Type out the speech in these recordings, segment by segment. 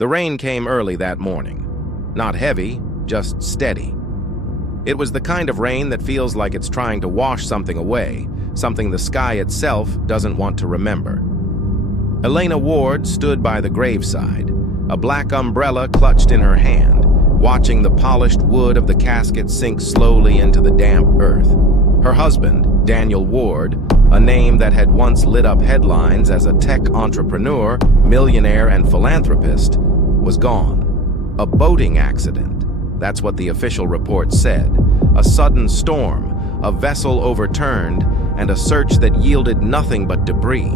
The rain came early that morning. Not heavy, just steady. It was the kind of rain that feels like it's trying to wash something away, something the sky itself doesn't want to remember. Elena Ward stood by the graveside, a black umbrella clutched in her hand, watching the polished wood of the casket sink slowly into the damp earth. Her husband, Daniel Ward, a name that had once lit up headlines as a tech entrepreneur, millionaire, and philanthropist, was gone. A boating accident. That's what the official report said. A sudden storm, a vessel overturned, and a search that yielded nothing but debris.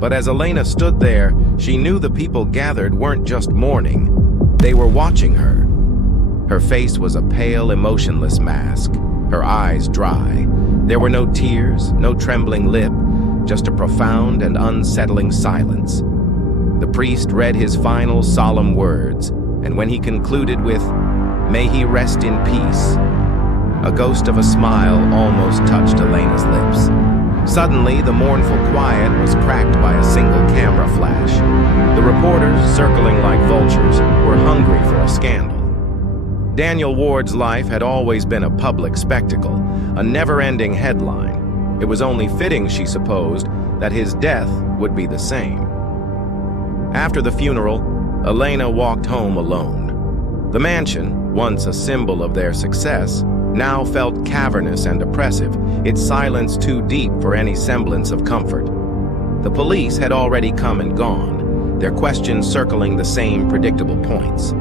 But as Elena stood there, she knew the people gathered weren't just mourning. They were watching her. Her face was a pale, emotionless mask, her eyes dry. There were no tears, no trembling lip, just a profound and unsettling silence. The priest read his final solemn words, and when he concluded with, "May he rest in peace," a ghost of a smile almost touched Elena's lips. Suddenly, the mournful quiet was cracked by a single camera flash. The reporters, circling like vultures, were hungry for a scandal. Daniel Ward's life had always been a public spectacle, a never-ending headline. It was only fitting, she supposed, that his death would be the same. After the funeral, Elena walked home alone. The mansion, once a symbol of their success, now felt cavernous and oppressive, its silence too deep for any semblance of comfort. The police had already come and gone, their questions circling the same predictable points.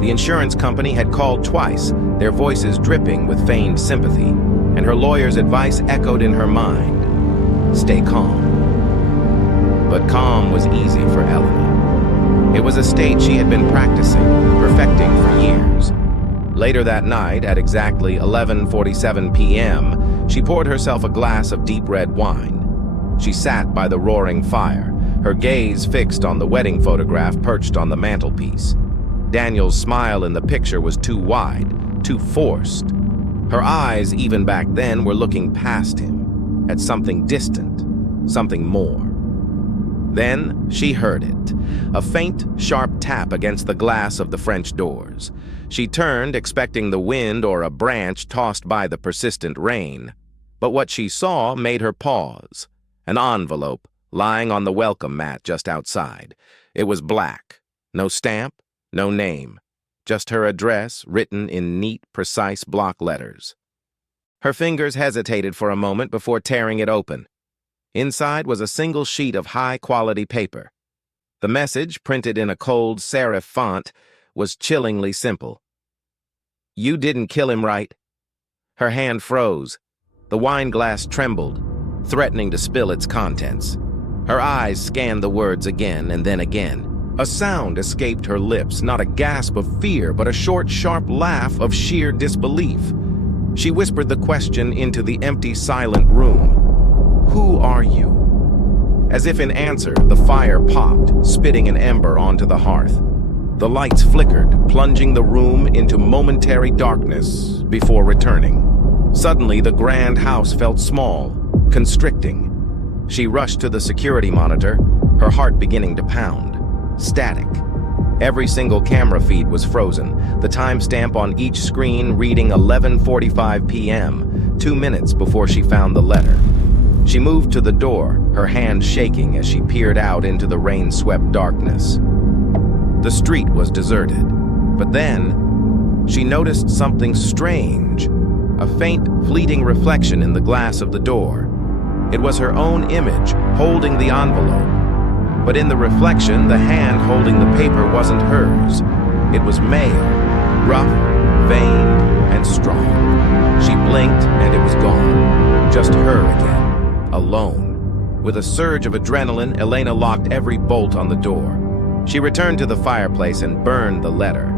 The insurance company had called twice, their voices dripping with feigned sympathy, and her lawyer's advice echoed in her mind: stay calm. But calm was easy for Elena. It was a state she had been practicing, perfecting for years. Later that night, at exactly 11:47 p.m., she poured herself a glass of deep red wine. She sat by the roaring fire, her gaze fixed on the wedding photograph perched on the mantelpiece. Daniel's smile in the picture was too wide, too forced. Her eyes, even back then, were looking past him, at something distant, something more. Then she heard it, a faint, sharp tap against the glass of the French doors. She turned, expecting the wind or a branch tossed by the persistent rain. But what she saw made her pause. An envelope lying on the welcome mat just outside. It was black. No stamp, no name. Just her address written in neat, precise block letters. Her fingers hesitated for a moment before tearing it open. Inside was a single sheet of high-quality paper. The message, printed in a cold serif font, was chillingly simple. "You didn't kill him, right?" Her hand froze. The wine glass trembled, threatening to spill its contents. Her eyes scanned the words again and then again. A sound escaped her lips, not a gasp of fear, but a short, sharp laugh of sheer disbelief. She whispered the question into the empty, silent room. "Who are you?" As if in answer, the fire popped, spitting an ember onto the hearth. The lights flickered, plunging the room into momentary darkness before returning. Suddenly, the grand house felt small, constricting. She rushed to the security monitor, her heart beginning to pound. Static. Every single camera feed was frozen, the timestamp on each screen reading 11:45 p.m., 2 minutes before she found the letter. She moved to the door, her hand shaking as she peered out into the rain-swept darkness. The street was deserted, but then she noticed something strange, a faint, fleeting reflection in the glass of the door. It was her own image, holding the envelope. But in the reflection, the hand holding the paper wasn't hers. It was male, rough, veined, and strong. She blinked, and it was gone. Just her again, alone. With a surge of adrenaline, Elena locked every bolt on the door. She returned to the fireplace and burned the letter,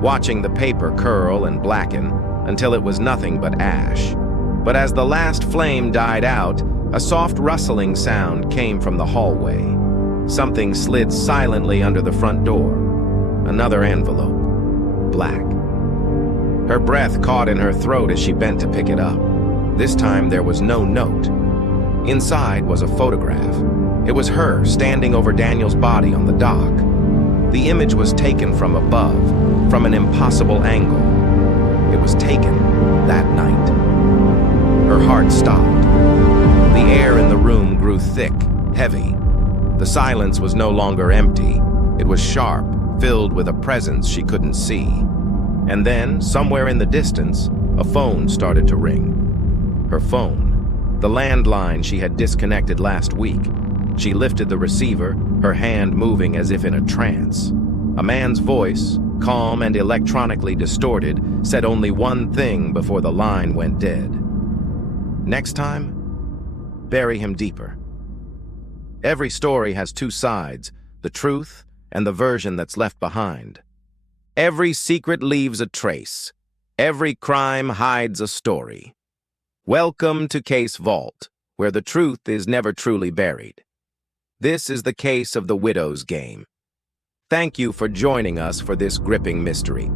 watching the paper curl and blacken until it was nothing but ash. But as the last flame died out, a soft rustling sound came from the hallway. Something slid silently under the front door. Another envelope. Black. Her breath caught in her throat as she bent to pick it up. This time there was no note. Inside was a photograph. It was her standing over Daniel's body on the dock. The image was taken from above, from an impossible angle. It was taken that night. Her heart stopped. The air in the room grew thick, heavy. The silence was no longer empty. It was sharp, filled with a presence she couldn't see. And then, somewhere in the distance, a phone started to ring. Her phone, the landline she had disconnected last week. She lifted the receiver, her hand moving as if in a trance. A man's voice, calm and electronically distorted, said only one thing before the line went dead. Next time, bury him deeper. Every story has two sides, the truth and the version that's left behind. Every secret leaves a trace. Every crime hides a story. Welcome to Case Vault, where the truth is never truly buried. This is the case of the widow's game. Thank you for joining us for this gripping mystery.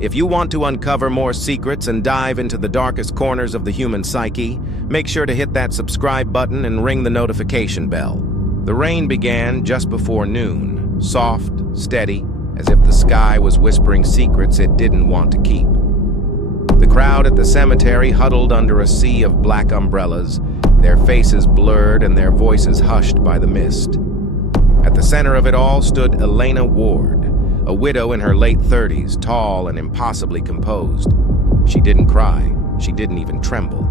If you want to uncover more secrets and dive into the darkest corners of the human psyche, make sure to hit that subscribe button and ring the notification bell. The rain began just before noon, soft, steady, as if the sky was whispering secrets it didn't want to keep. The crowd at the cemetery huddled under a sea of black umbrellas, their faces blurred and their voices hushed by the mist. At the center of it all stood Elena Ward, a widow in her late 30s, tall and impossibly composed. She didn't cry. She didn't even tremble.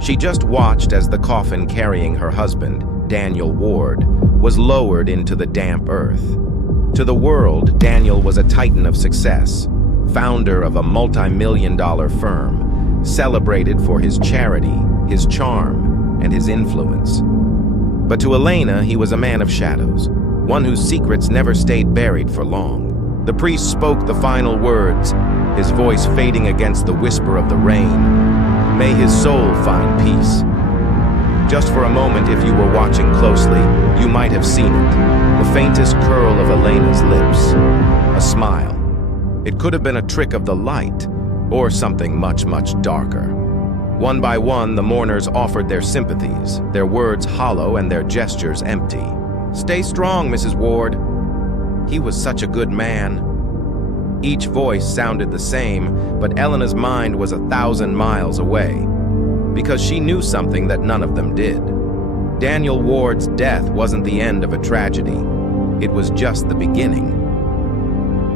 She just watched as the coffin carrying her husband, Daniel Ward, was lowered into the damp earth. To the world, Daniel was a titan of success, founder of a multi-million-dollar firm, celebrated for his charity, his charm, and his influence. But to Elena, he was a man of shadows, one whose secrets never stayed buried for long. The priest spoke the final words, his voice fading against the whisper of the rain. May his soul find peace. Just for a moment, if you were watching closely, you might have seen it, the faintest curl of Elena's lips, a smile. It could have been a trick of the light, or something much, much darker. One by one, the mourners offered their sympathies, their words hollow and their gestures empty. "Stay strong, Mrs. Ward. He was such a good man." Each voice sounded the same, but Elena's mind was 1,000 miles away, because she knew something that none of them did. Daniel Ward's death wasn't the end of a tragedy. It was just the beginning.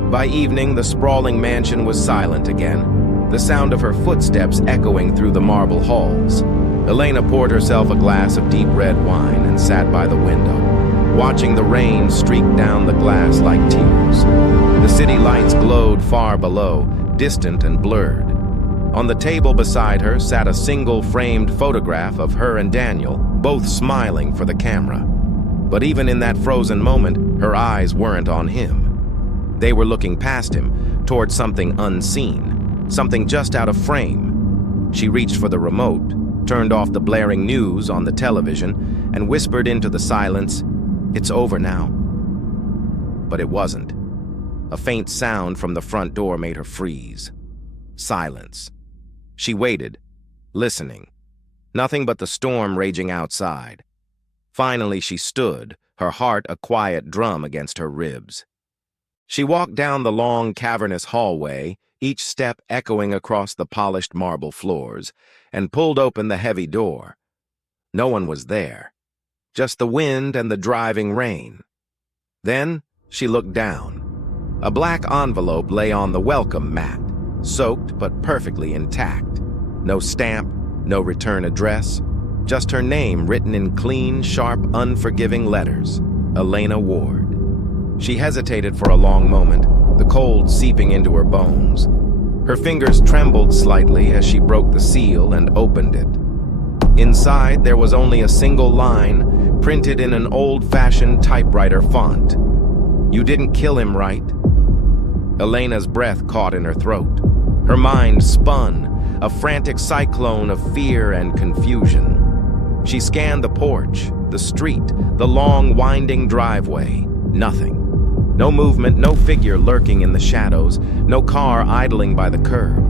By evening, the sprawling mansion was silent again, the sound of her footsteps echoing through the marble halls. Elena poured herself a glass of deep red wine and sat by the window, watching the rain streak down the glass like tears. The city lights glowed far below, distant and blurred. On the table beside her sat a single framed photograph of her and Daniel, both smiling for the camera. But even in that frozen moment, her eyes weren't on him. They were looking past him, toward something unseen, something just out of frame. She reached for the remote, turned off the blaring news on the television, and whispered into the silence, "It's over now." But it wasn't. A faint sound from the front door made her freeze. Silence. She waited, listening. Nothing but the storm raging outside. Finally, she stood, her heart a quiet drum against her ribs. She walked down the long, cavernous hallway, each step echoing across the polished marble floors, and pulled open the heavy door. No one was there, just the wind and the driving rain. Then she looked down. A black envelope lay on the welcome mat, soaked but perfectly intact. No stamp, no return address, just her name written in clean, sharp, unforgiving letters, Elena Ward. She hesitated for a long moment, the cold seeping into her bones. Her fingers trembled slightly as she broke the seal and opened it. Inside, there was only a single line, printed in an old-fashioned typewriter font. "You didn't kill him, right?" Elena's breath caught in her throat. Her mind spun, a frantic cyclone of fear and confusion. She scanned the porch, the street, the long, winding driveway. Nothing. No movement, no figure lurking in the shadows, no car idling by the curb.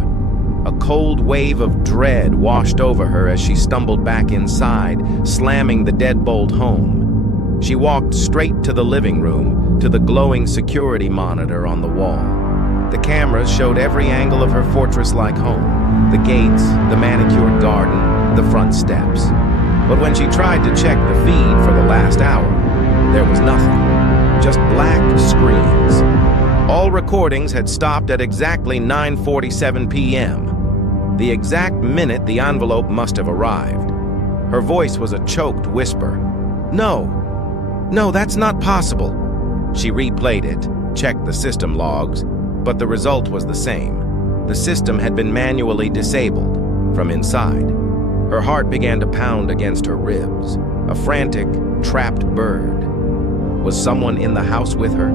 A cold wave of dread washed over her as she stumbled back inside, slamming the deadbolt home. She walked straight to the living room, to the glowing security monitor on the wall. The cameras showed every angle of her fortress-like home, the gates, the manicured garden, the front steps. But when she tried to check the feed for the last hour, there was nothing, just black screens. All recordings had stopped at exactly 9:47 p.m., the exact minute the envelope must have arrived. Her voice was a choked whisper. No, that's not possible. She replayed it, checked the system logs, but the result was the same. The system had been manually disabled from inside. Her heart began to pound against her ribs, a frantic, trapped bird. Was someone in the house with her?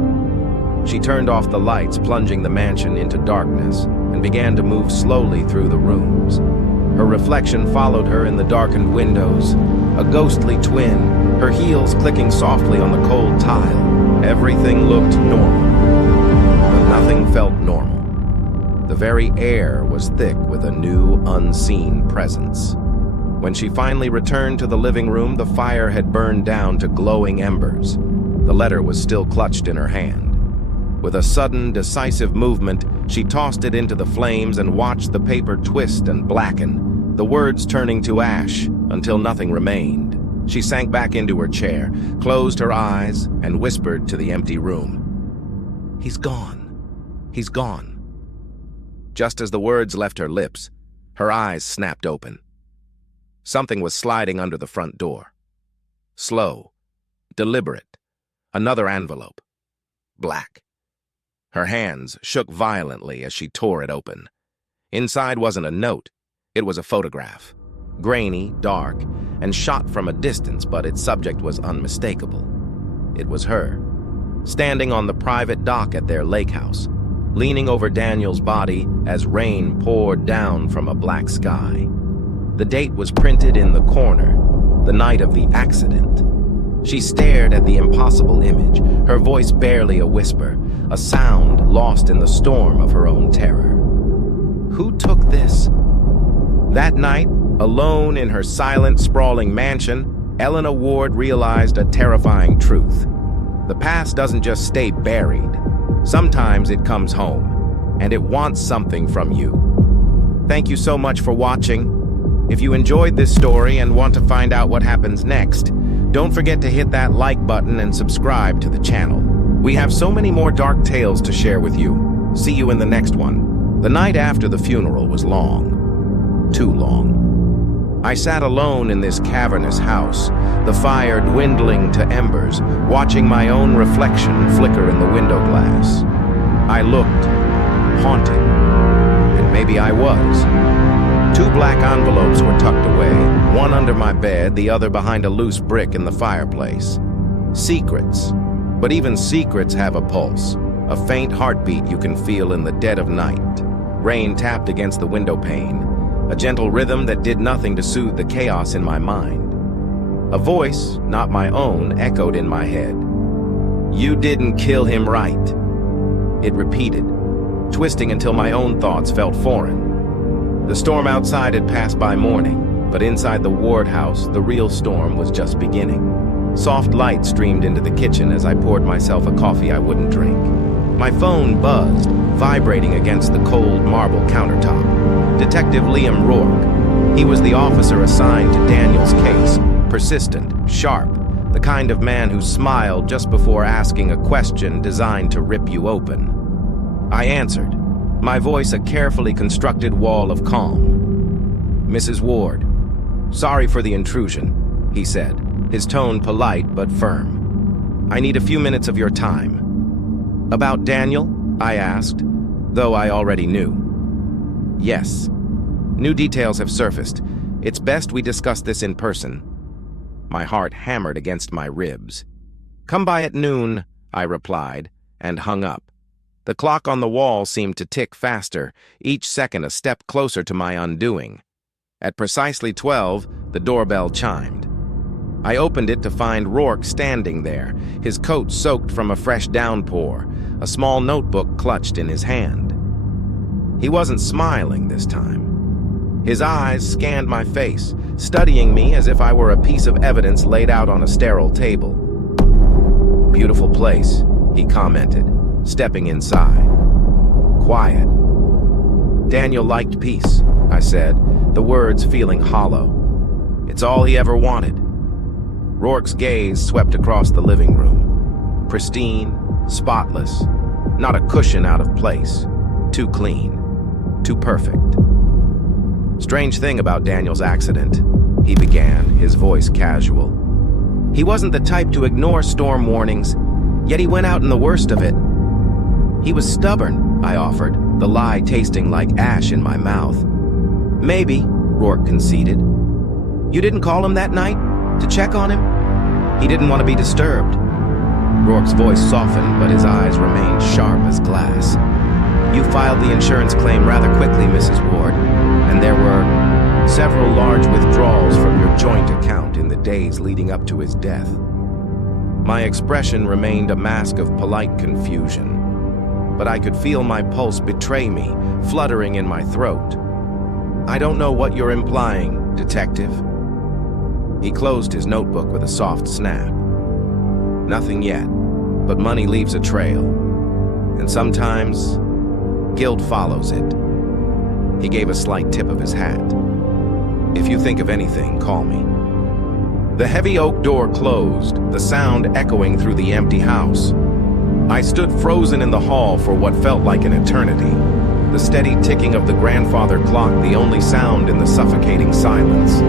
She turned off the lights, plunging the mansion into darkness, and began to move slowly through the rooms. Her reflection followed her in the darkened windows, a ghostly twin, her heels clicking softly on the cold tile. Everything looked normal, but nothing felt normal. The very air was thick with a new, unseen presence. When she finally returned to the living room, the fire had burned down to glowing embers. The letter was still clutched in her hand. With a sudden, decisive movement, she tossed it into the flames and watched the paper twist and blacken, the words turning to ash until nothing remained. She sank back into her chair, closed her eyes, and whispered to the empty room, "He's gone. He's gone." Just as the words left her lips, her eyes snapped open. Something was sliding under the front door. Slow, deliberate. Another envelope. Black. Her hands shook violently as she tore it open. Inside wasn't a note, it was a photograph. Grainy, dark, and shot from a distance, but its subject was unmistakable. It was her, standing on the private dock at their lake house, leaning over Daniel's body as rain poured down from a black sky. The date was printed in the corner, the night of the accident. She stared at the impossible image, her voice barely a whisper, a sound lost in the storm of her own terror. Who took this? That night, alone in her silent, sprawling mansion, Elena Ward realized a terrifying truth. The past doesn't just stay buried. Sometimes it comes home, and it wants something from you. Thank you so much for watching. If you enjoyed this story and want to find out what happens next, don't forget to hit that like button and subscribe to the channel. We have so many more dark tales to share with you. See you in the next one. The night after the funeral was long. Too long. I sat alone in this cavernous house, the fire dwindling to embers, watching my own reflection flicker in the window glass. I looked, haunted, and maybe I was. 2 black envelopes were tucked away, one under my bed, the other behind a loose brick in the fireplace. Secrets. But even secrets have a pulse, a faint heartbeat you can feel in the dead of night. Rain tapped against the window pane, a gentle rhythm that did nothing to soothe the chaos in my mind. A voice, not my own, echoed in my head. "You didn't kill him right." It repeated, twisting until my own thoughts felt foreign. The storm outside had passed by morning, but inside the Ward house, the real storm was just beginning. Soft light streamed into the kitchen as I poured myself a coffee I wouldn't drink. My phone buzzed, vibrating against the cold marble countertop. Detective Liam Rourke. He was the officer assigned to Daniel's case, persistent, sharp, the kind of man who smiled just before asking a question designed to rip you open. I answered, my voice a carefully constructed wall of calm. "Mrs. Ward, sorry for the intrusion," he said, his tone polite but firm. "I need a few minutes of your time." "About Daniel?" I asked, though I already knew. "Yes. New details have surfaced. It's best we discuss this in person." My heart hammered against my ribs. "Come by at noon," I replied, and hung up. The clock on the wall seemed to tick faster, each second a step closer to my undoing. At precisely 12, the doorbell chimed. I opened it to find Rourke standing there, his coat soaked from a fresh downpour, a small notebook clutched in his hand. He wasn't smiling this time. His eyes scanned my face, studying me as if I were a piece of evidence laid out on a sterile table. "Beautiful place," he commented, stepping inside. Quiet. Daniel liked peace, I said, the words feeling hollow. It's all he ever wanted. Rourke's gaze swept across the living room. Pristine, spotless, not a cushion out of place. Too clean, too perfect. Strange thing about Daniel's accident, he began, his voice casual. He wasn't the type to ignore storm warnings, yet he went out in the worst of it. He was stubborn, I offered, the lie tasting like ash in my mouth. Maybe, Rourke conceded. You didn't call him that night? To check on him? He didn't want to be disturbed. Rourke's voice softened, but his eyes remained sharp as glass. You filed the insurance claim rather quickly, Mrs. Ward, and there were several large withdrawals from your joint account in the days leading up to his death. My expression remained a mask of polite confusion, but I could feel my pulse betray me, fluttering in my throat. I don't know what you're implying, Detective. He closed his notebook with a soft snap. Nothing yet, but money leaves a trail, and sometimes guilt follows it. He gave a slight tip of his hat. If you think of anything, call me. The heavy oak door closed, the sound echoing through the empty house. I stood frozen in the hall for what felt like an eternity, the steady ticking of the grandfather clock the only sound in the suffocating silence.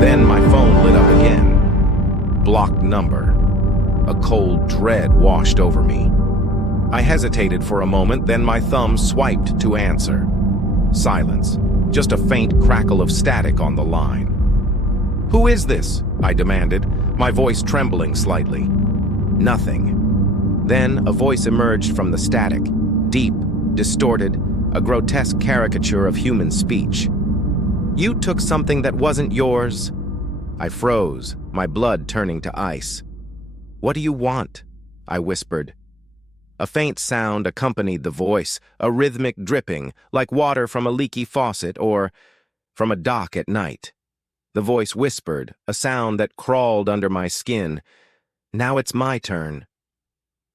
Then my phone lit up again. Blocked number. A cold dread washed over me. I hesitated for a moment, then my thumb swiped to answer. Silence. Just a faint crackle of static on the line. Who is this? I demanded, my voice trembling slightly. Nothing. Then a voice emerged from the static, deep, distorted, a grotesque caricature of human speech. You took something that wasn't yours. I froze, my blood turning to ice. What do you want? I whispered. A faint sound accompanied the voice, a rhythmic dripping, like water from a leaky faucet or from a dock at night. The voice whispered, a sound that crawled under my skin. Now it's my turn.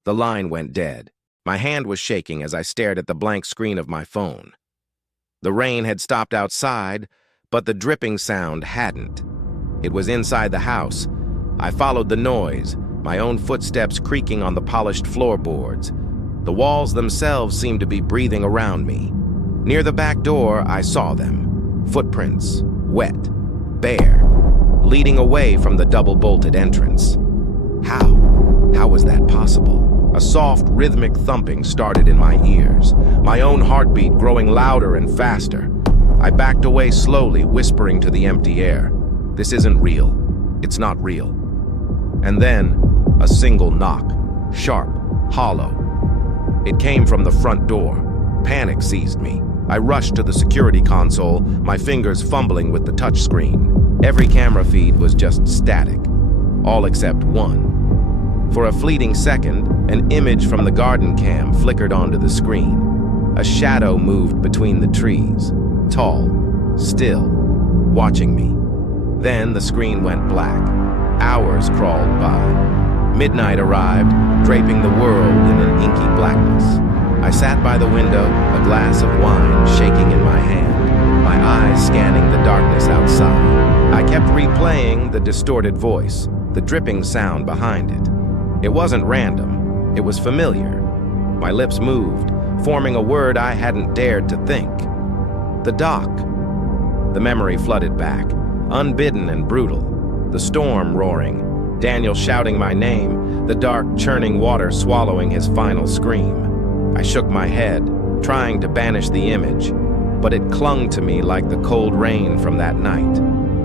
The line went dead. My hand was shaking as I stared at the blank screen of my phone. The rain had stopped outside, but the dripping sound hadn't. It was inside the house. I followed the noise, my own footsteps creaking on the polished floorboards. The walls themselves seemed to be breathing around me. Near the back door, I saw them. Footprints, wet, bare, leading away from the double-bolted entrance. How was that possible? A soft, rhythmic thumping started in my ears, my own heartbeat growing louder and faster. I backed away slowly, whispering to the empty air. This isn't real. It's not real. And then, a single knock, sharp, hollow. It came from the front door. Panic seized me. I rushed to the security console, my fingers fumbling with the touchscreen. Every camera feed was just static, all except one. For a fleeting second, an image from the garden cam flickered onto the screen. A shadow moved between the trees, tall, still, watching me. Then the screen went black. Hours crawled by. Midnight arrived, draping the world in an inky blackness. I sat by the window, a glass of wine shaking in my hand, my eyes scanning the darkness outside. I kept replaying the distorted voice, the dripping sound behind it. It wasn't random, it was familiar. My lips moved, forming a word I hadn't dared to think. The dock. The memory flooded back, unbidden and brutal. The storm roaring, Daniel shouting my name, the dark, churning water swallowing his final scream. I shook my head, trying to banish the image, but it clung to me like the cold rain from that night.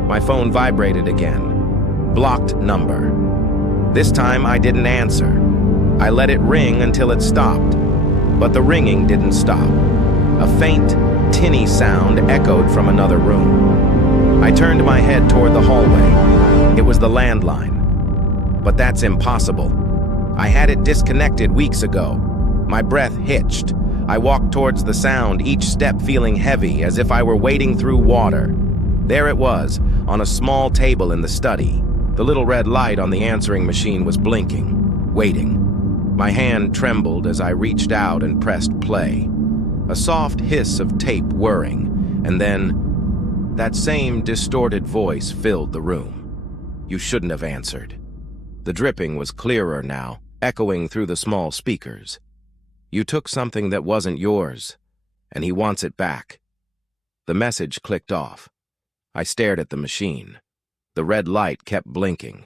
My phone vibrated again. Blocked number. This time I didn't answer. I let it ring until it stopped, but the ringing didn't stop. A faint, tinny sound echoed from another room. I turned my head toward the hallway. It was the landline. But that's impossible. I had it disconnected weeks ago. My breath hitched. I walked towards the sound, each step feeling heavy, as if I were wading through water. There it was, on a small table in the study. The little red light on the answering machine was blinking, waiting. My hand trembled as I reached out and pressed play. A soft hiss of tape whirring, and then that same distorted voice filled the room. "You shouldn't have answered." The dripping was clearer now, echoing through the small speakers. "You took something that wasn't yours, and he wants it back." The message clicked off. I stared at the machine. The red light kept blinking.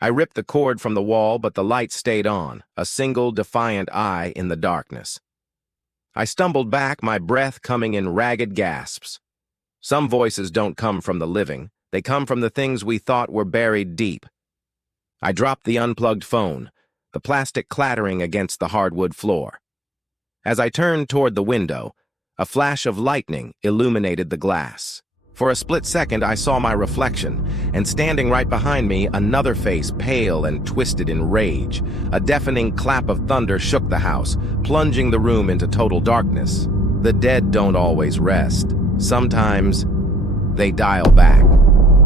I ripped the cord from the wall, but the light stayed on, a single defiant eye in the darkness. I stumbled back, my breath coming in ragged gasps. Some voices don't come from the living. They come from the things we thought were buried deep. I dropped the unplugged phone, the plastic clattering against the hardwood floor. As I turned toward the window, a flash of lightning illuminated the glass. For a split second, I saw my reflection, and standing right behind me, another face, pale and twisted in rage. A deafening clap of thunder shook the house, plunging the room into total darkness. The dead don't always rest. Sometimes they dial back.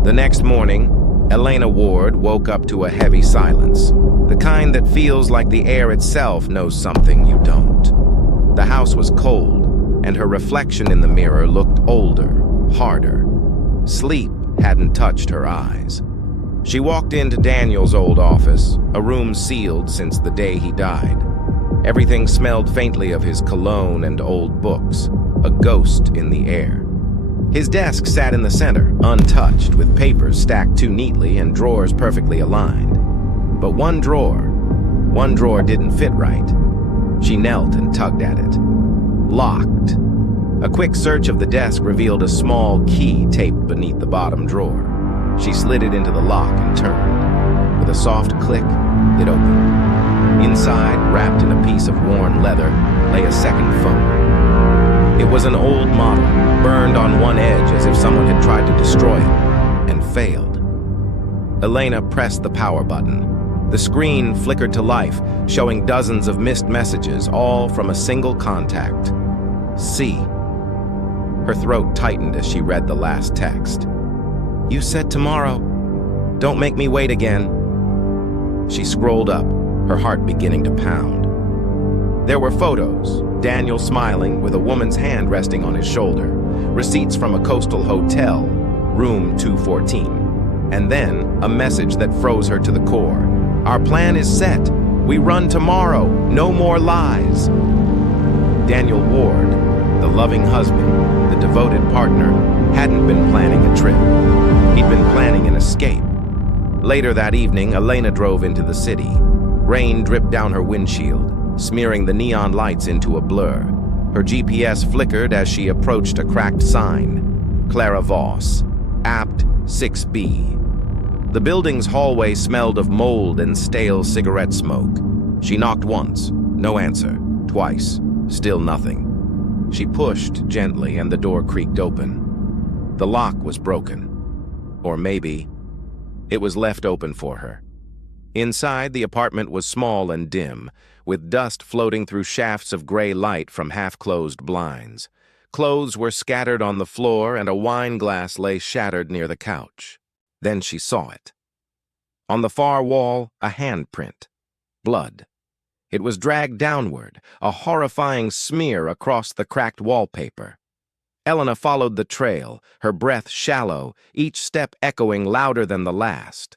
The next morning, Elena Ward woke up to a heavy silence, the kind that feels like the air itself knows something you don't. The house was cold, and her reflection in the mirror looked older, harder. Sleep hadn't touched her eyes. She walked into Daniel's old office, a room sealed since the day he died. Everything smelled faintly of his cologne and old books, a ghost in the air. His desk sat in the center, untouched, with papers stacked too neatly and drawers perfectly aligned. But one drawer didn't fit right. She knelt and tugged at it. Locked. A quick search of the desk revealed a small key taped beneath the bottom drawer. She slid it into the lock and turned. With a soft click, it opened. Inside, wrapped in a piece of worn leather, lay a second phone. It was an old model, burned on one edge as if someone had tried to destroy it, and failed. Elena pressed the power button. The screen flickered to life, showing dozens of missed messages, all from a single contact. C. Her throat tightened as she read the last text. "You said tomorrow. Don't make me wait again." She scrolled up, her heart beginning to pound. There were photos, Daniel smiling with a woman's hand resting on his shoulder, receipts from a coastal hotel, room 214, and then a message that froze her to the core. "Our plan is set. We run tomorrow. No more lies." Daniel Ward, the loving husband, the devoted partner, hadn't been planning a trip. He'd been planning an escape. Later that evening, Elena drove into the city. Rain dripped down her windshield, smearing the neon lights into a blur. Her GPS flickered as she approached a cracked sign. Clara Voss, Apt 6B. The building's hallway smelled of mold and stale cigarette smoke. She knocked once, no answer. Twice, still nothing. She pushed gently and the door creaked open. The lock was broken. Or maybe it was left open for her. Inside, the apartment was small and dim, with dust floating through shafts of gray light from half-closed blinds. Clothes were scattered on the floor and a wine glass lay shattered near the couch. Then she saw it. On the far wall, a handprint. Blood. It was dragged downward, a horrifying smear across the cracked wallpaper. Elena followed the trail, her breath shallow, each step echoing louder than the last.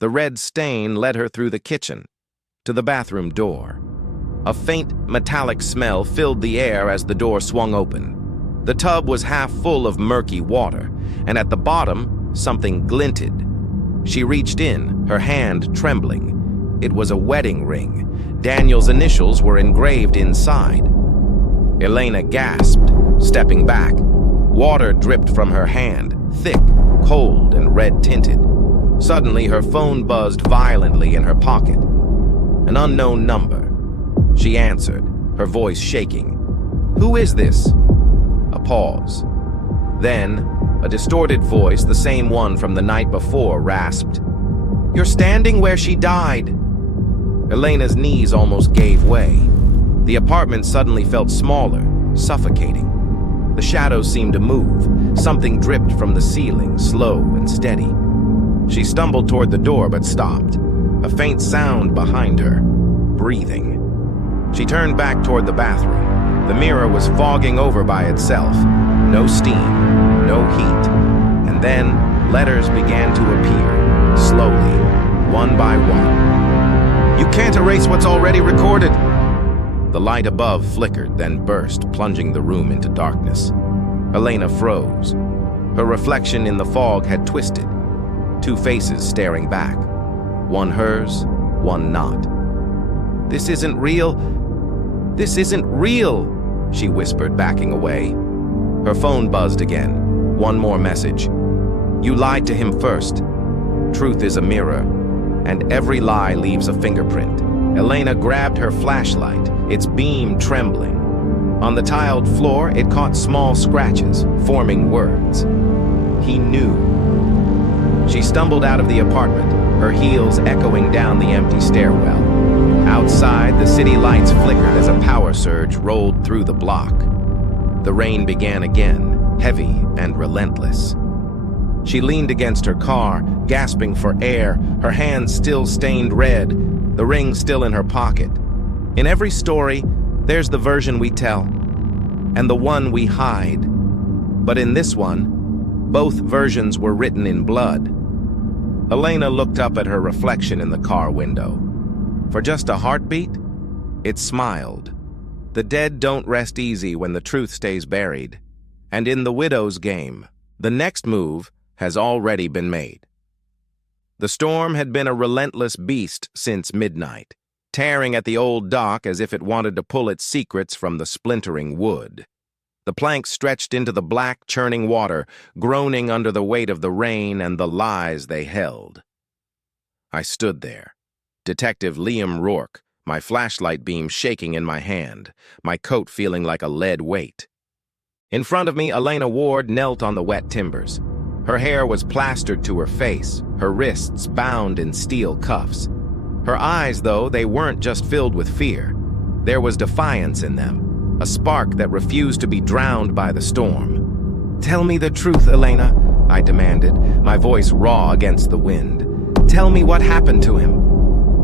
The red stain led her through the kitchen, to the bathroom door. A faint metallic smell filled the air as the door swung open. The tub was half full of murky water, and at the bottom, something glinted. She reached in, her hand trembling. It was a wedding ring. Daniel's initials were engraved inside. Elena gasped, stepping back. Water dripped from her hand, thick, cold, and red-tinted. Suddenly, her phone buzzed violently in her pocket. An unknown number. She answered, her voice shaking. "Who is this?" A pause. Then, a distorted voice, the same one from the night before, rasped, "You're standing where she died." Elena's knees almost gave way. The apartment suddenly felt smaller, suffocating. The shadows seemed to move. Something dripped from the ceiling, slow and steady. She stumbled toward the door but stopped, a faint sound behind her. breathing. She turned back toward the bathroom. The mirror was fogging over by itself. No steam, no heat. And then letters began to appear, slowly, one by one. "You can't erase what's already recorded." The light above flickered, then burst, plunging the room into darkness. Elena froze. Her reflection in the fog had twisted. Two faces staring back. One hers, one not. "This isn't real. This isn't real," she whispered, backing away. Her phone buzzed again. One more message. "You lied to him first. Truth is a mirror, and every lie leaves a fingerprint." Elena grabbed her flashlight, its beam trembling. On the tiled floor, it caught small scratches, forming words. He knew. She stumbled out of the apartment, her heels echoing down the empty stairwell. Outside, the city lights flickered as a power surge rolled through the block. The rain began again, heavy and relentless. She leaned against her car, gasping for air, her hands still stained red, the ring still in her pocket. In every story, there's the version we tell, and the one we hide. But in this one, both versions were written in blood. Elena looked up at her reflection in the car window. For just a heartbeat, it smiled. The dead don't rest easy when the truth stays buried. And in the widow's game, the next move has already been made. The storm had been a relentless beast since midnight, tearing at the old dock as if it wanted to pull its secrets from the splintering wood. The planks stretched into the black, churning water, groaning under the weight of the rain and the lies they held. I stood there, Detective Liam Rourke, my flashlight beam shaking in my hand, my coat feeling like a lead weight. In front of me, Elena Ward knelt on the wet timbers. Her hair was plastered to her face, her wrists bound in steel cuffs. Her eyes, though, they weren't just filled with fear. There was defiance in them. A spark that refused to be drowned by the storm. "Tell me the truth, Elena," I demanded, my voice raw against the wind. "Tell me what happened to him."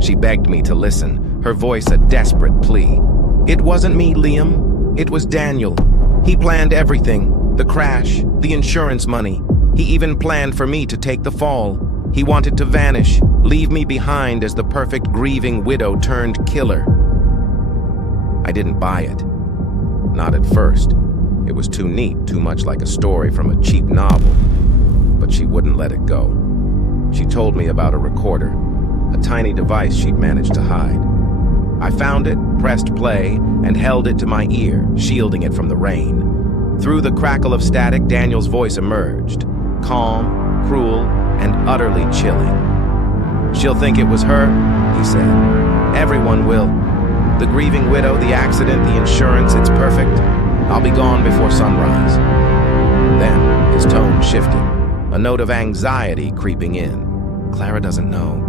She begged me to listen, her voice a desperate plea. "It wasn't me, Liam. It was Daniel. He planned everything, the crash, the insurance money. He even planned for me to take the fall. He wanted to vanish, leave me behind as the perfect grieving widow turned killer." I didn't buy it. Not at first. It was too neat, too much like a story from a cheap novel. But she wouldn't let it go. She told me about a recorder, a tiny device she'd managed to hide. I found it, pressed play, and held it to my ear, shielding it from the rain. Through the crackle of static, Daniel's voice emerged, calm, cruel, and utterly chilling. "She'll think it was her," he said. "Everyone will. The grieving widow, the accident, the insurance, it's perfect. I'll be gone before sunrise." Then his tone shifted, a note of anxiety creeping in. "Clara doesn't know.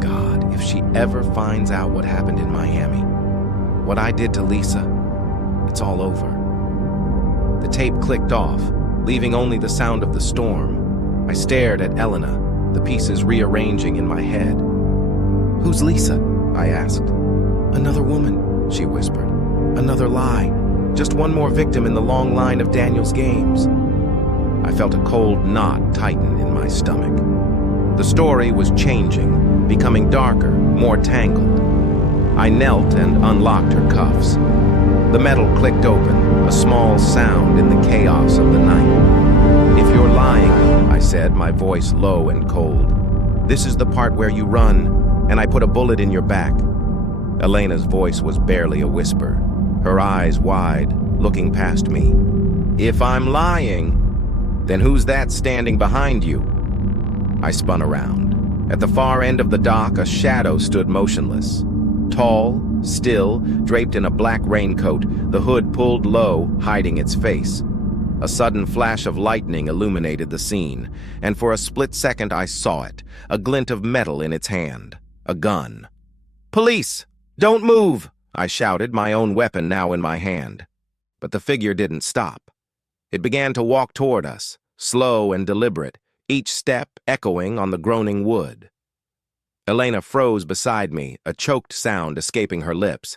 God, if she ever finds out what happened in Miami, what I did to Lisa, it's all over." The tape clicked off, leaving only the sound of the storm. I stared at Elena, the pieces rearranging in my head. "Who's Lisa?" I asked. "Another woman," she whispered. "Another lie. Just one more victim in the long line of Daniel's games." I felt a cold knot tighten in my stomach. The story was changing, becoming darker, more tangled. I knelt and unlocked her cuffs. The metal clicked open, a small sound in the chaos of the night. "If you're lying," I said, my voice low and cold, "this is the part where you run, and I put a bullet in your back." Elena's voice was barely a whisper, her eyes wide, looking past me. "If I'm lying, then who's that standing behind you?" I spun around. At the far end of the dock, a shadow stood motionless. Tall, still, draped in a black raincoat, the hood pulled low, hiding its face. A sudden flash of lightning illuminated the scene, and for a split second I saw it, a glint of metal in its hand, a gun. "Police! Don't move!" I shouted, my own weapon now in my hand. But the figure didn't stop. It began to walk toward us, slow and deliberate, each step echoing on the groaning wood. Elena froze beside me, a choked sound escaping her lips.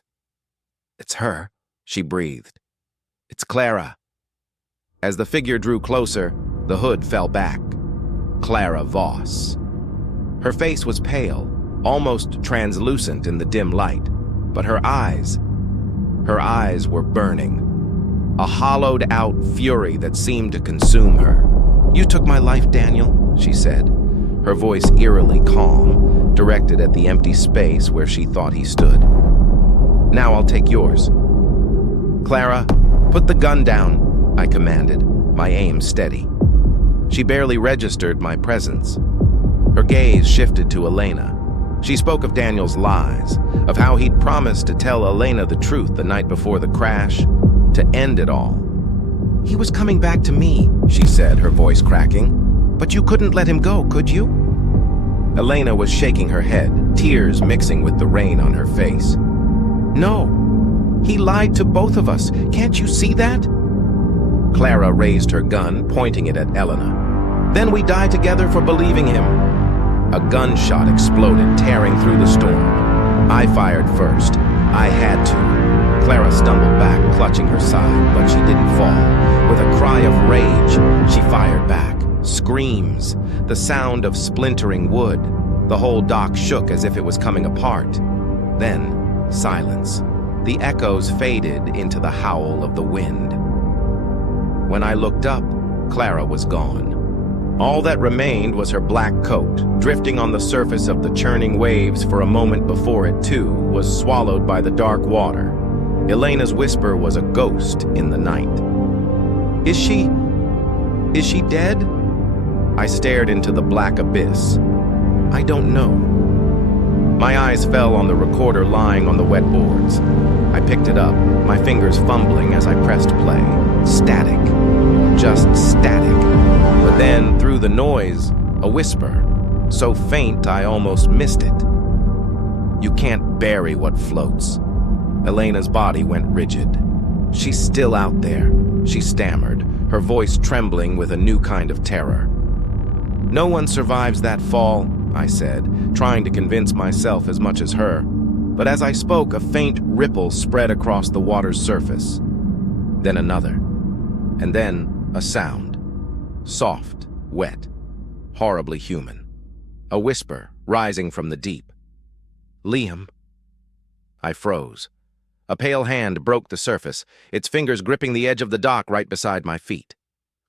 "It's her," she breathed. "It's Clara." As the figure drew closer, the hood fell back. Clara Voss. Her face was pale, almost translucent in the dim light, but her eyes were burning. A hollowed-out fury that seemed to consume her. "You took my life, Daniel," she said, her voice eerily calm, directed at the empty space where she thought he stood. "Now I'll take yours." "Clara, put the gun down," I commanded, my aim steady. She barely registered my presence. Her gaze shifted to Elena. She spoke of Daniel's lies, of how he'd promised to tell Elena the truth the night before the crash, to end it all. "He was coming back to me," she said, her voice cracking. "But you couldn't let him go, could you?" Elena was shaking her head, tears mixing with the rain on her face. "No, he lied to both of us. Can't you see that?" Clara raised her gun, pointing it at Elena. "Then we die together for believing him." A gunshot exploded, tearing through the storm. I fired first. I had to. Clara stumbled back, clutching her side, but she didn't fall. With a cry of rage, she fired back. Screams, the sound of splintering wood. The whole dock shook as if it was coming apart. Then, silence. The echoes faded into the howl of the wind. When I looked up, Clara was gone. All that remained was her black coat, drifting on the surface of the churning waves for a moment before it, too, was swallowed by the dark water. Elena's whisper was a ghost in the night. Is she dead?" I stared into the black abyss. "I don't know." My eyes fell on the recorder lying on the wet boards. I picked it up, my fingers fumbling as I pressed play. Static. Just static. But then, through the noise, a whisper, so faint I almost missed it. "You can't bury what floats." Elena's body went rigid. "She's still out there," she stammered, her voice trembling with a new kind of terror. "No one survives that fall," I said, trying to convince myself as much as her. But as I spoke, a faint ripple spread across the water's surface. Then another. And then a sound. Soft, wet, horribly human. A whisper rising from the deep. "Liam." I froze. A pale hand broke the surface, its fingers gripping the edge of the dock right beside my feet.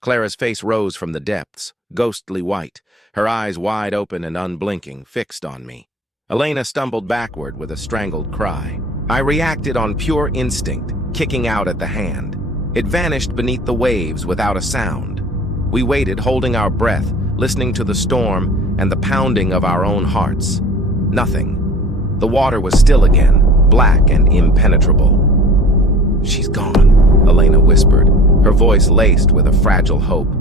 Clara's face rose from the depths, ghostly white, her eyes wide open and unblinking, fixed on me. Elena stumbled backward with a strangled cry. I reacted on pure instinct, kicking out at the hand. It vanished beneath the waves without a sound. We waited, holding our breath, listening to the storm and the pounding of our own hearts. Nothing. The water was still again, black and impenetrable. "She's gone," Elena whispered, her voice laced with a fragile hope.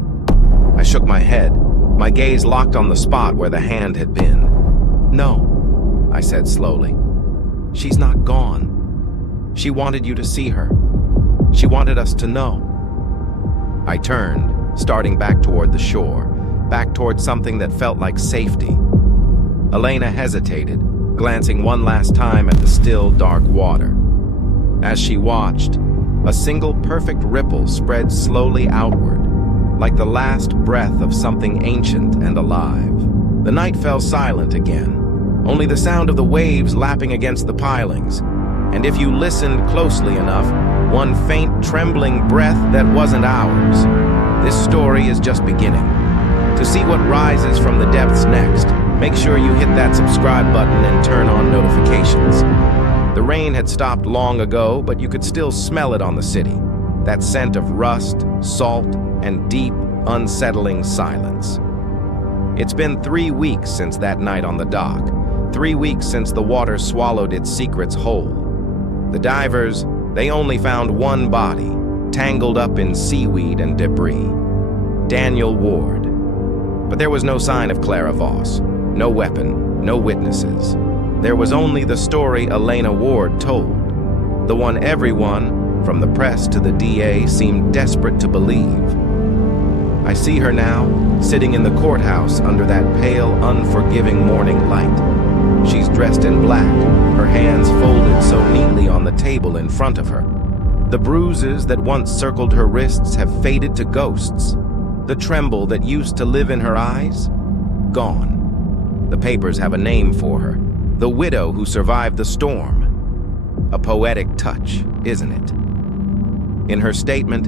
I shook my head, my gaze locked on the spot where the hand had been. "No," I said slowly. "She's not gone. She wanted you to see her. She wanted us to know." I turned, starting back toward the shore, back toward something that felt like safety. Elena hesitated, glancing one last time at the still, dark water. As she watched, a single perfect ripple spread slowly outward, like the last breath of something ancient and alive. The night fell silent again, only the sound of the waves lapping against the pilings, and if you listened closely enough, one faint, trembling breath that wasn't ours. This story is just beginning. To see what rises from the depths next, make sure you hit that subscribe button and turn on notifications. The rain had stopped long ago, but you could still smell it on the city. That scent of rust, salt, and deep, unsettling silence. It's been 3 weeks since that night on the dock. 3 weeks since the water swallowed its secrets whole. The divers, they only found one body, tangled up in seaweed and debris. Daniel Ward. But there was no sign of Clara Voss. No weapon, no witnesses. There was only the story Elena Ward told. The one everyone, from the press to the DA, seemed desperate to believe. I see her now, sitting in the courthouse under that pale, unforgiving morning light. She's dressed in black, her hands folded so neatly on the table in front of her. The bruises that once circled her wrists have faded to ghosts. The tremble that used to live in her eyes? Gone. The papers have a name for her. The widow who survived the storm. A poetic touch, isn't it? In her statement,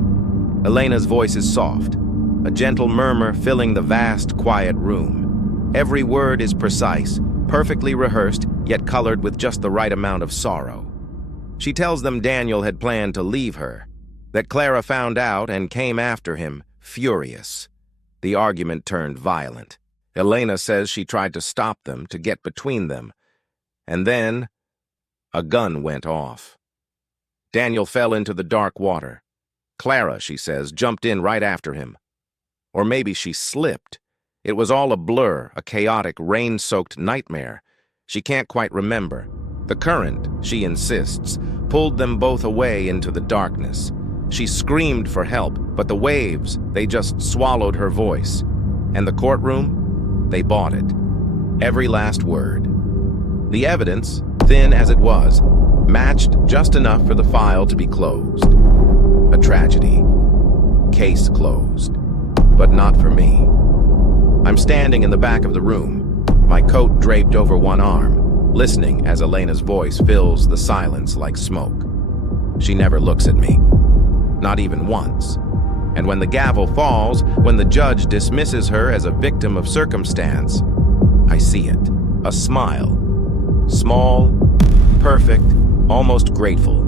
Elena's voice is soft, a gentle murmur filling the vast, quiet room. Every word is precise, perfectly rehearsed, yet colored with just the right amount of sorrow. She tells them Daniel had planned to leave her, that Clara found out and came after him, furious. The argument turned violent. Elena says she tried to stop them, to get between them. And then, a gun went off. Daniel fell into the dark water. Clara, she says, jumped in right after him. Or maybe she slipped. It was all a blur, a chaotic, rain-soaked nightmare. She can't quite remember. The current, she insists, pulled them both away into the darkness. She screamed for help, but the waves, they just swallowed her voice. And the courtroom, they bought it. Every last word. The evidence, thin as it was, matched just enough for the file to be closed. A tragedy. Case closed. But not for me. I'm standing in the back of the room, my coat draped over one arm, listening as Elena's voice fills the silence like smoke. She never looks at me. Not even once. And when the gavel falls, when the judge dismisses her as a victim of circumstance, I see it. A smile. Small, perfect, almost grateful.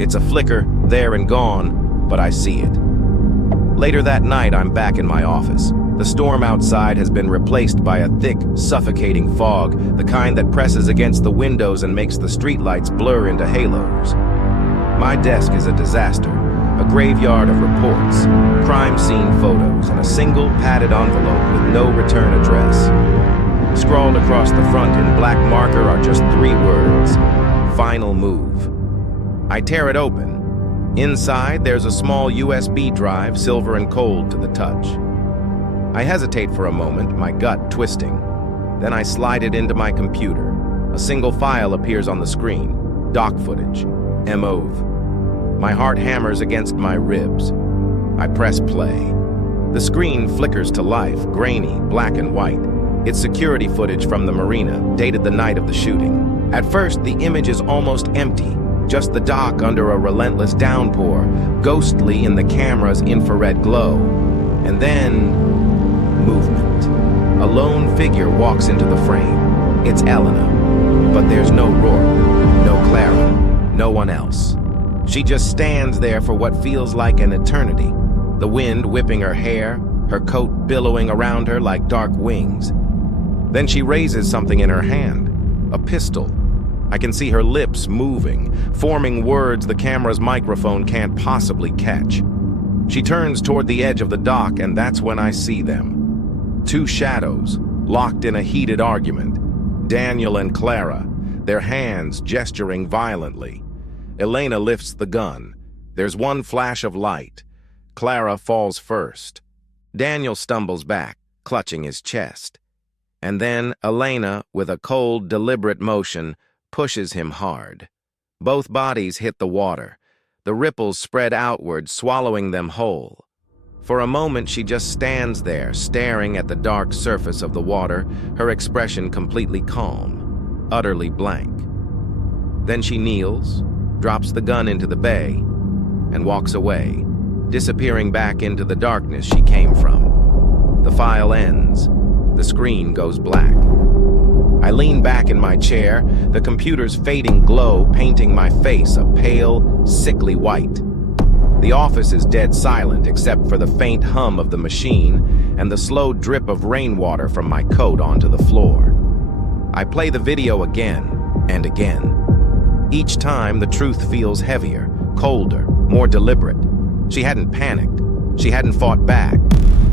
It's a flicker, there and gone, but I see it. Later that night, I'm back in my office. The storm outside has been replaced by a thick, suffocating fog, the kind that presses against the windows and makes the streetlights blur into halos. My desk is a disaster, a graveyard of reports, crime scene photos, and a single padded envelope with no return address. Scrawled across the front in black marker are just 3 words: final move. I tear it open. Inside, there's a small USB drive, silver and cold to the touch. I hesitate for a moment, my gut twisting. Then I slide it into my computer. A single file appears on the screen. Doc footage. MOV. My heart hammers against my ribs. I press play. The screen flickers to life, grainy, black and white. It's security footage from the marina, dated the night of the shooting. At first, the image is almost empty. Just the dock under a relentless downpour, ghostly in the camera's infrared glow. And then, movement. A lone figure walks into the frame. It's Elena. But there's no Rourke, no Clara, no one else. She just stands there for what feels like an eternity. The wind whipping her hair, her coat billowing around her like dark wings. Then she raises something in her hand, a pistol. I can see her lips moving, forming words the camera's microphone can't possibly catch. She turns toward the edge of the dock, and that's when I see them. 2 shadows, locked in a heated argument. Daniel and Clara, their hands gesturing violently. Elena lifts the gun. There's one flash of light. Clara falls first. Daniel stumbles back, clutching his chest. And then Elena, with a cold, deliberate motion, pushes him hard. Both bodies hit the water. The ripples spread outward, swallowing them whole. For a moment, she just stands there, staring at the dark surface of the water, her expression completely calm, utterly blank. Then she kneels, drops the gun into the bay, and walks away, disappearing back into the darkness she came from. The file ends. The screen goes black. I lean back in my chair, the computer's fading glow painting my face a pale, sickly white. The office is dead silent except for the faint hum of the machine and the slow drip of rainwater from my coat onto the floor. I play the video again and again. Each time the truth feels heavier, colder, more deliberate. She hadn't panicked. She hadn't fought back.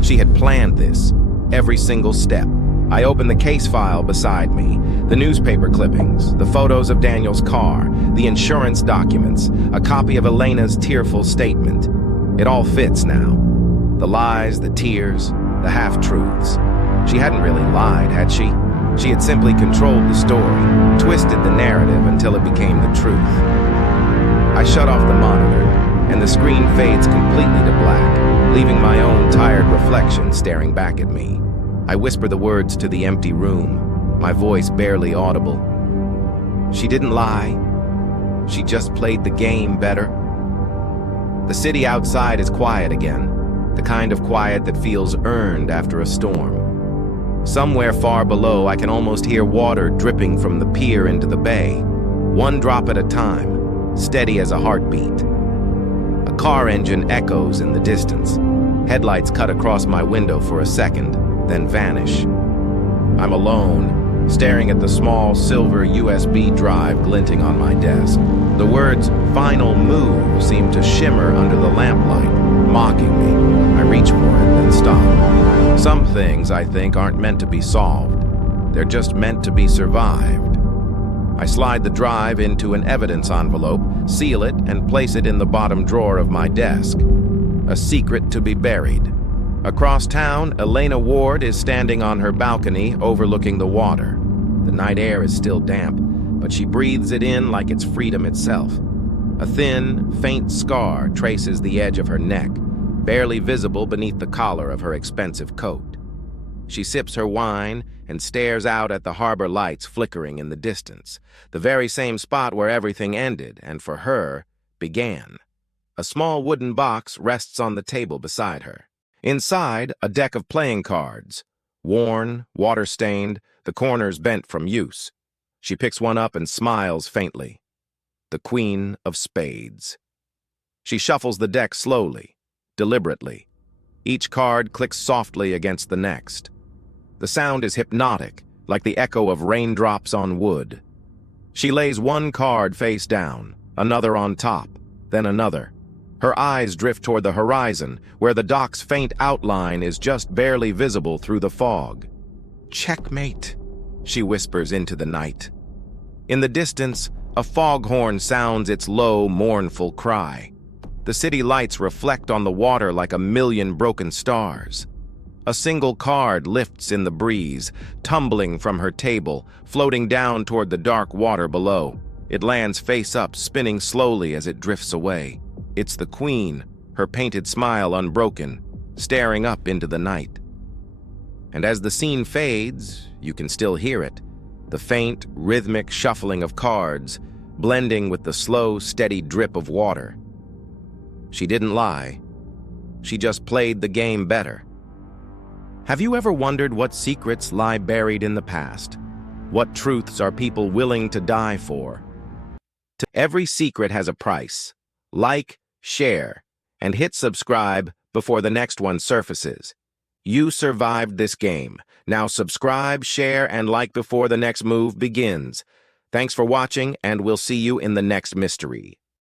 She had planned this, every single step. I open the case file beside me, the newspaper clippings, the photos of Daniel's car, the insurance documents, a copy of Elena's tearful statement. It all fits now. The lies, the tears, the half-truths. She hadn't really lied, had she? She had simply controlled the story, twisted the narrative until it became the truth. I shut off the monitor, and the screen fades completely to black, leaving my own tired reflection staring back at me. I whisper the words to the empty room, my voice barely audible. She didn't lie. She just played the game better. The city outside is quiet again, the kind of quiet that feels earned after a storm. Somewhere far below, I can almost hear water dripping from the pier into the bay, one drop at a time, steady as a heartbeat. A car engine echoes in the distance. Headlights cut across my window for a second, then vanish. I'm alone, staring at the small silver USB drive glinting on my desk. The words "final move" seem to shimmer under the lamplight, mocking me. I reach for it, then stop. Some things, I think, aren't meant to be solved. They're just meant to be survived. I slide the drive into an evidence envelope, seal it, and place it in the bottom drawer of my desk. A secret to be buried. Across town, Elena Ward is standing on her balcony overlooking the water. The night air is still damp, but she breathes it in like it's freedom itself. A thin, faint scar traces the edge of her neck, barely visible beneath the collar of her expensive coat. She sips her wine and stares out at the harbor lights flickering in the distance, the very same spot where everything ended and, for her, began. A small wooden box rests on the table beside her. Inside, a deck of playing cards, worn, water-stained, the corners bent from use. She picks one up and smiles faintly. The Queen of Spades. She shuffles the deck slowly, deliberately. Each card clicks softly against the next. The sound is hypnotic, like the echo of raindrops on wood. She lays one card face down, another on top, then another. Her eyes drift toward the horizon, where the dock's faint outline is just barely visible through the fog. "Checkmate," she whispers into the night. In the distance, a foghorn sounds its low, mournful cry. The city lights reflect on the water like a million broken stars. A single card lifts in the breeze, tumbling from her table, floating down toward the dark water below. It lands face up, spinning slowly as it drifts away. It's the Queen, her painted smile unbroken, staring up into the night. And as the scene fades, you can still hear it, the faint, rhythmic shuffling of cards, blending with the slow, steady drip of water. She didn't lie. She just played the game better. Have you ever wondered what secrets lie buried in the past? What truths are people willing to die for? Every secret has a price. Like, share, and hit subscribe before the next one surfaces. You survived this game. Now subscribe, share, and like before the next move begins. Thanks for watching, and we'll see you in the next mystery.